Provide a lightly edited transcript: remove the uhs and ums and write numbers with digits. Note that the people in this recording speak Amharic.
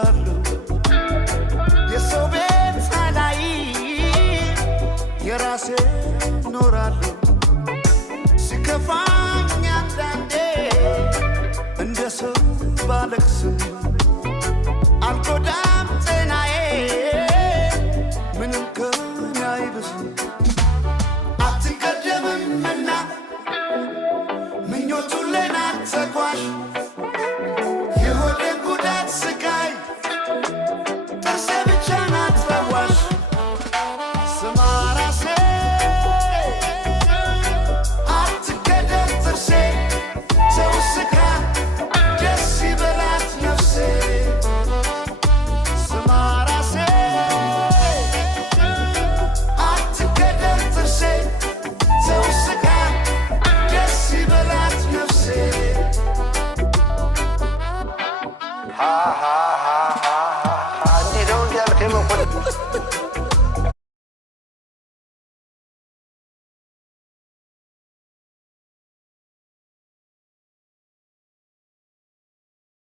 አነዳለሁ የሰው ቤት ሳላይ የራሴ ኖራለሁ ሲከፋኝ አንዳንዴ እንደ ሰው ባለቅስም አልጎዳም ጤናዬ ምንም ከኔ አይብስም አትቀደምምና ምኞቱን ለናት ተጓዥ የሆዴን ጉዳት ስቃይ ጥርሴ ብቻ ናት ፈዋሽ ስማ ራሴ አትከደን ጥርሴ ሰው ስካ ደስ ይበላት ነፍሴ ስማ ራሴ አትከደን ጥርሴ ሰው ስካ ደስ ይበላት ነፍሴ እንዲህ ነው እንዲያልከኝ መኮንን